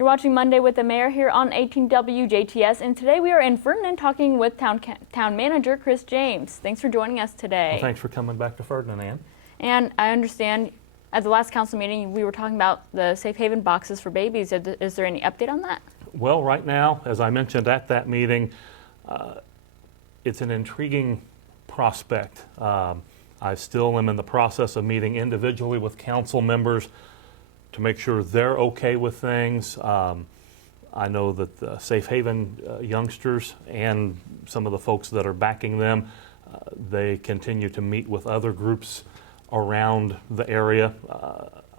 You're watching Monday with the Mayor here on 18 WJTS, and today we are in Ferdinand talking with Town Manager Chris James. Thanks for joining us today. Well, thanks for coming back to Ferdinand. And I understand at the last council meeting we were talking about the safe haven boxes for babies. Is there any update on that? Well, right now, as I mentioned at that meeting, it's an intriguing prospect. I still am in the process of meeting individually with council members to make sure they're okay with things. I know that the Safe Haven youngsters and some of the folks that are backing them, they continue to meet with other groups around the area.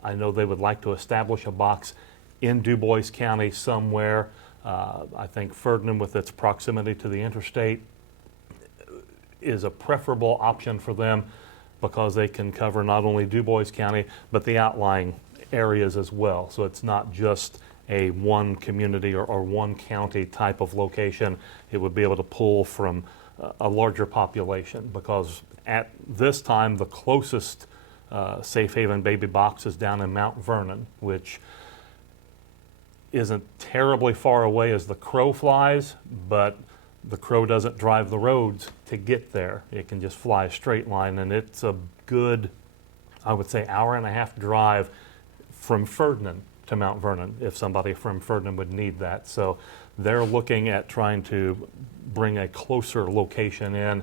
I know they would like to establish a box in Du Bois County somewhere. I think Ferdinand, with its proximity to the interstate, is a preferable option for them because they can cover not only Du Bois County, but the outlying areas as well. So it's not just a one community or one county type of location. It would be able to pull from a larger population, because at this time the closest Safe Haven baby box is down in Mount Vernon, which isn't terribly far away as the crow flies, but the crow doesn't drive the roads to get there. It can just fly a straight line, and it's a good, I would say, hour-and-a-half drive from Ferdinand to Mount Vernon, if somebody from Ferdinand would need that. So they're looking at trying to bring a closer location in.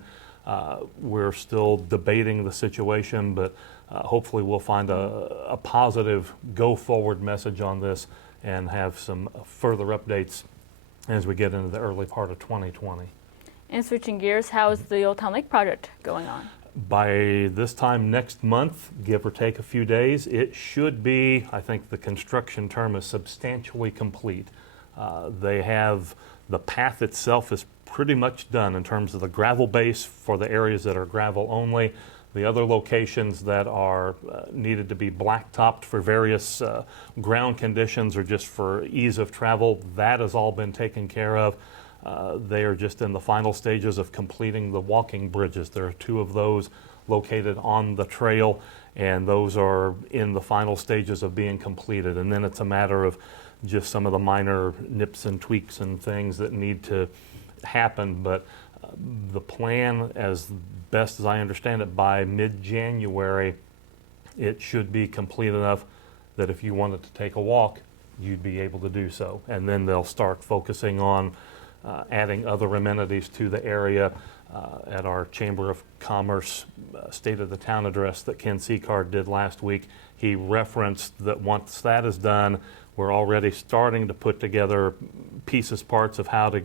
We're still debating the situation, but hopefully we'll find a positive go-forward message on this and have some further updates as we get into the early part of 2020. And switching gears, how is the Old Town Lake project going on? By this time next month, give or take a few days, it should be, I think the construction term is substantially complete. They have, the path itself is pretty much done in terms of the gravel base for the areas that are gravel only. The other locations that are needed to be blacktopped for various ground conditions or just for ease of travel, that has all been taken care of. They are just in the final stages of completing the walking bridges. There are two of those located on the trail, and those are in the final stages of being completed. And then it's a matter of just some of the minor nips and tweaks and things that need to happen. But the plan, as best as I understand it, by mid-January, it should be complete enough that if you wanted to take a walk, you'd be able to do so. And then they'll start focusing on adding other amenities to the area. At our Chamber of Commerce State of the Town address that Ken Seacard did last week, he referenced that once that is done, we're already starting to put together parts of how to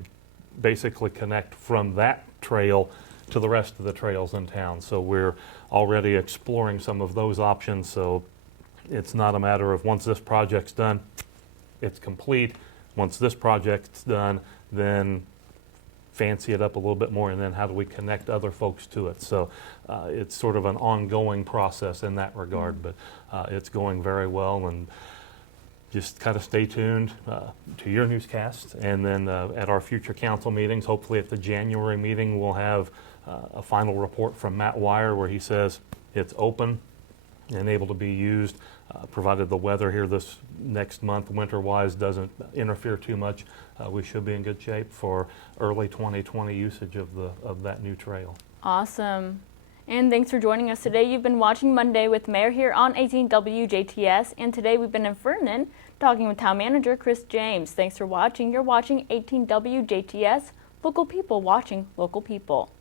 basically connect from that trail to the rest of the trails in town. So we're already exploring some of those options. So it's not a matter of once this project's done, it's complete. Once this project's done, then fancy it up a little bit more, and then how do we connect other folks to it? So it's sort of an ongoing process in that regard, but it's going very well, and just kind of stay tuned to your newscast, and then at our future council meetings, hopefully at the January meeting, we'll have a final report from Matt Wire where he says it's open and able to be used, provided the weather here this next month, winter-wise, doesn't interfere too much. We should be in good shape for early 2020 usage of that new trail. Awesome. And thanks for joining us today. You've been watching Monday with Mayor here on 18 WJTS, and today we've been in Ferdinand talking with Town Manager Chris James. Thanks for watching. You're watching 18 WJTS, local people watching local people.